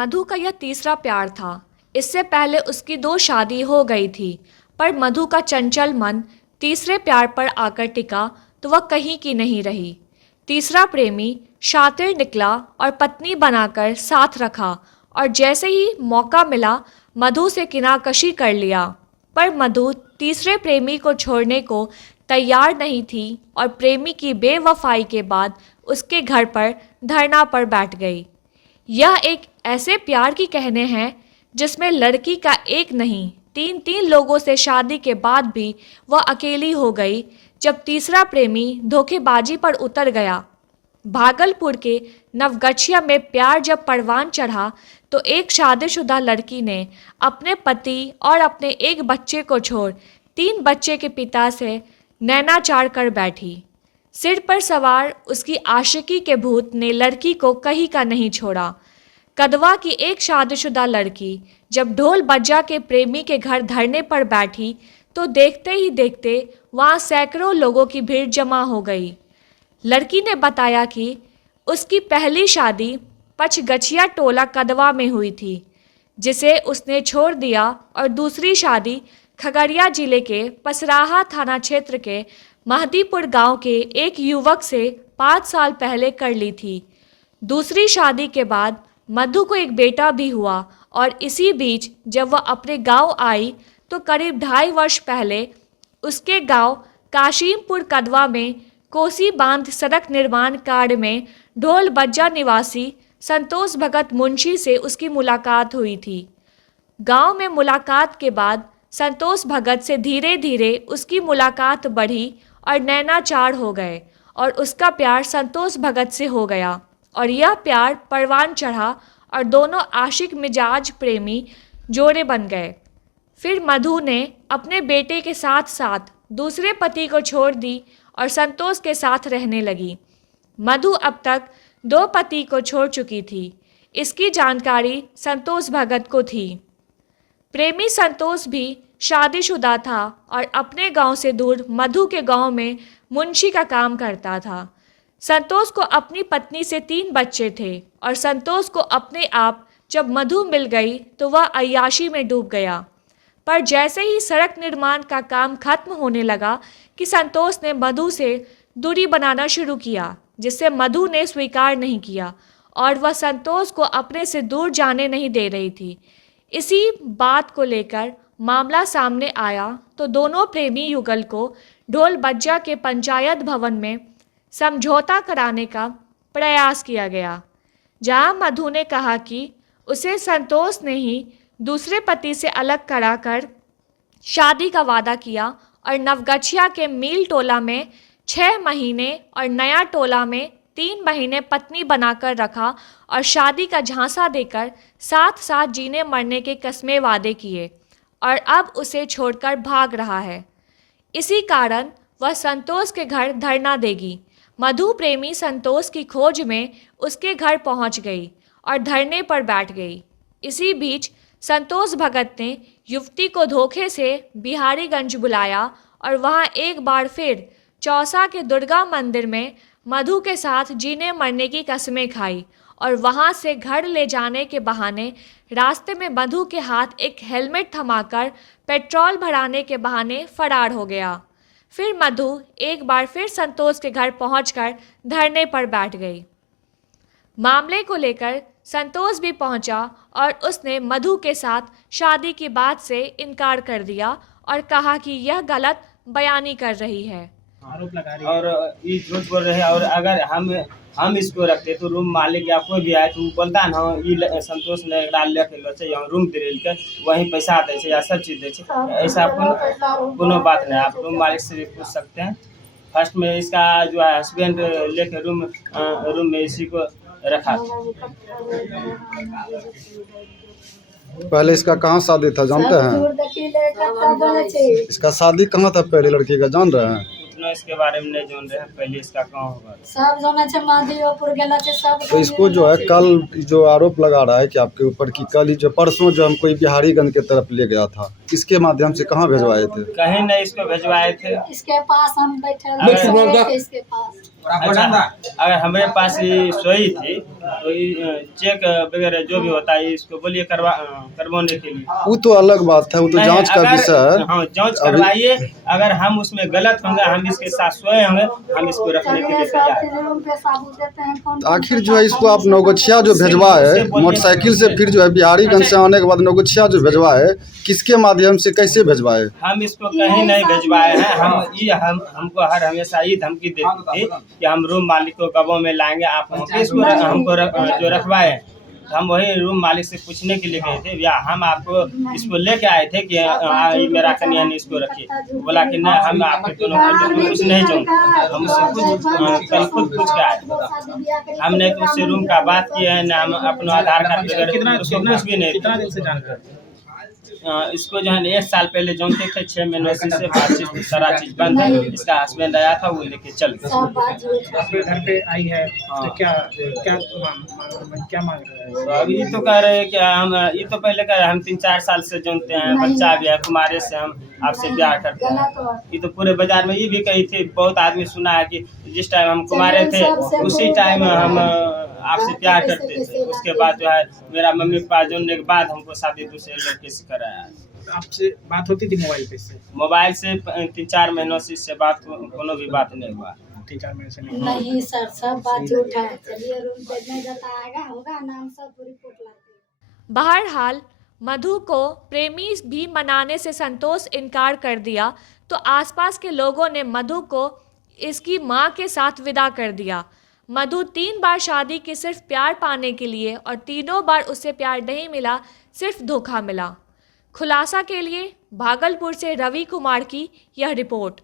मधु का यह तीसरा प्यार था। इससे पहले उसकी 2 शादी हो गई थी, पर मधु का चंचल मन तीसरे प्यार पर आकर टिका तो वह कहीं की नहीं रही। तीसरा प्रेमी शातिर निकला और पत्नी बनाकर साथ रखा और जैसे ही मौका मिला मधु से किनाकशी कर लिया। पर मधु तीसरे प्रेमी को छोड़ने को तैयार नहीं थी और प्रेमी की बेवफाई के बाद उसके घर पर धरना पर बैठ गई। यह एक ऐसे प्यार की कहानी है जिसमें लड़की का एक नहीं 3 लोगों से शादी के बाद भी वह अकेली हो गई जब तीसरा प्रेमी धोखेबाजी पर उतर गया। भागलपुर के नवगछिया में प्यार जब परवान चढ़ा तो एक शादीशुदा लड़की ने अपने पति और अपने एक बच्चे को छोड़ 3 बच्चे के पिता से नैनाचार कर बैठी। सिर पर सवार उसकी आशिकी के भूत ने लड़की को कहीं का नहीं छोड़ा। कदवा की एक शादीशुदा लड़की जब ढोल बज्जा के प्रेमी के घर धरने पर बैठी तो देखते ही देखते वहाँ सैकड़ों लोगों की भीड़ जमा हो गई। लड़की ने बताया कि उसकी पहली शादी पचगछिया टोला कदवा में हुई थी, जिसे उसने छोड़ दिया और दूसरी शादी खगड़िया जिले के पसराहा थाना क्षेत्र के महदीपुर गांव के एक युवक से 5 साल पहले कर ली थी। दूसरी शादी के बाद मधु को एक बेटा भी हुआ और इसी बीच जब वह अपने गांव आई तो करीब 2.5 वर्ष पहले उसके गांव काशीमपुर कदवा में कोसी बांध सड़क निर्माण कार्य में ढोल बज्जा निवासी संतोष भगत मुंशी से उसकी मुलाकात हुई थी। गांव में मुलाकात के बाद संतोष भगत से धीरे धीरे उसकी मुलाकात बढ़ी और नैनाचार हो गए और उसका प्यार संतोष भगत से हो गया और यह प्यार परवान चढ़ा और दोनों आशिक मिजाज प्रेमी जोड़े बन गए। फिर मधु ने अपने बेटे के साथ साथ दूसरे पति को छोड़ दी और संतोष के साथ रहने लगी। मधु अब तक 2 पति को छोड़ चुकी थी। इसकी जानकारी संतोष भगत को थी। प्रेमी संतोष भी शादीशुदा था और अपने गांव से दूर मधु के गांव में मुंशी का काम करता था। संतोष को अपनी पत्नी से 3 बच्चे थे और संतोष को अपने आप जब मधु मिल गई तो वह अय्याशी में डूब गया। पर जैसे ही सड़क निर्माण का काम खत्म होने लगा कि संतोष ने मधु से दूरी बनाना शुरू किया, जिससे मधु ने स्वीकार नहीं किया और वह संतोष को अपने से दूर जाने नहीं दे रही थी। इसी बात को लेकर मामला सामने आया तो दोनों प्रेमी युगल को ढोल बज्जा के पंचायत भवन में समझौता कराने का प्रयास किया गया, जहां मधु ने कहा कि उसे संतोष ने ही दूसरे पति से अलग कराकर शादी का वादा किया और नवगछिया के मील टोला में 6 महीने और नया टोला में 3 महीने पत्नी बनाकर रखा और शादी का झांसा देकर साथ साथ जीने मरने के कस्मे वादे किए और अब उसे छोड़कर भाग रहा है। इसी कारण वह संतोष के घर धरना देगी। मधु प्रेमी संतोष की खोज में उसके घर पहुंच गई और धरने पर बैठ गई। इसी बीच संतोष भगत ने युवती को धोखे से बिहारीगंज बुलाया और वहां एक बार फिर चौसा के दुर्गा मंदिर में मधु के साथ जीने मरने की कस्में खाई और वहां से घर ले जाने के बहाने रास्ते में मधु के हाथ एक हेलमेट थमाकर पेट्रोल भराने के बहाने फरार हो गया। फिर मधु एक बार फिर संतोष के घर पहुंचकर धरने पर बैठ गई। मामले को लेकर संतोष भी पहुंचा और उसने मधु के साथ शादी की बात से इनकार कर दिया और कहा कि यह गलत बयानी कर रही है। आरोप लगा रही है और ये झूठ बोल रहे हैं। और अगर हम इसको रखते तो रूम मालिक या कोई भी आए तो बोलता ना ये संतोष ने यहाँ रूम दे वहीं पैसा दे या सब चीज़ दे। ऐसा कोनो बात नहीं, आप रूम मालिक से भी पूछ सकते हैं। फर्स्ट में इसका जो है हस्बैंड लेके रूम में इसी को रखा था। पहले इसका कहाँ शादी था जानते हैं? इसका शादी कहाँ था पहले लड़की का जान रहे हैं? उतना इसके बारे में नहीं जान रहे हैं, पहले इसका कहाँ होगा। सब जाने छे माधीपुर गेला छे सब। तो इसको जो है कल जो आरोप लगा रहा है कि आपके ऊपर कि कल ही जो परसों जो हम कोई बिहारीगंज के तरफ ले गया था, इसके माध्यम से कहाँ भिजवाए थे? कहीं नहीं इसको भिजवाए थे। इसके पास हम बैठे अगर- थे इसके पास। अच्छा, अगर हमारे पास ये सोई थी तो ये चेक वगैरह जो भी होता है इसको बोलिए करवाने के लिए। वो तो अलग बात है, वो तो नहीं, जांच का अगर- विषय है। हाँ, जांच अभी- करवाइए। अगर हम उसमें गलत होंगे, हम इसके साथ सोए होंगे, हम इसको रखने के लिए तैयार हैं। तो आखिर जो है इसको आप नौगछिया जो भिजवाए मोटरसाइकिल से, फिर जो है बिहारीगंज से आने के बाद नौगछिया जो भिजवाए, किसके माध्यम से कैसे भिजवाए? हम इसको कहीं नहीं भिजवाए हैं। हमको हर हमेशा ये धमकी देती थी कि हम रूम मालिक को कबों में लाएंगे, आप हमको जो रखवाए। हम वही रूम मालिक से पूछने के लिए गए थे, या हम आपको इसको लेके आए थे कि ये मेरा कन्या ने इसको रखी। बोला कि नहीं, हम आपके दोनों को कुछ नहीं जानते, हम उससे कल खुद पूछ के आए। हमने तो उससे रूम का बात किया है ना, हम अपना आधार कार्ड वगैरह उसको कुछ भी नहीं। कितना दिन से जानते थे? इसको जो है 1 साल पहले जानते थे, 6 महीनों से बातचीत सारा चीज बंद है। इसका हस्बैंड आया था, वो लेके चल गया। आपके घर पे आई है तो क्या मांग रहे हैं? तो अभी ये तो कह रहे हैं कि हम ये तो पहले कह रहे हैं, हम 3-4 साल से जानते हैं, बच्चा भी है, कुमारे से हम आपसे प्यार करते हैं। ये तो पूरे बाजार में ये भी कही थी, बहुत आदमी सुना है कि जिस टाइम हम कुमारे थे उसी टाइम हम आपसे प्यार करते थे। उसके बाद जो है मेरा मम्मी पापा जानने के बाद हमको शादी दूसरे लड़के से कराया। आपसे बात होती थी मोबाइल पे से? मोबाइल से 3-4 महीनों से इससे बात कोनो भी बात नहीं हुआ। 3-4 महीने से नहीं? नहीं सर, सब बात झूठ है। चलिए रूम पे नहीं बताएगा, होगा नाम सब रिपोर्ट लाते। बहरहाल मधु को प्रेमी भी मनाने से संतोष इनकार कर दिया तो आसपास के लोगों ने मधु को इसकी मां के साथ विदा कर दिया। मधु 3 बार शादी की सिर्फ प्यार पाने के लिए, और तीनों बार उसे प्यार नहीं मिला, सिर्फ धोखा मिला। खुलासा के लिए भागलपुर से रवि कुमार की यह रिपोर्ट।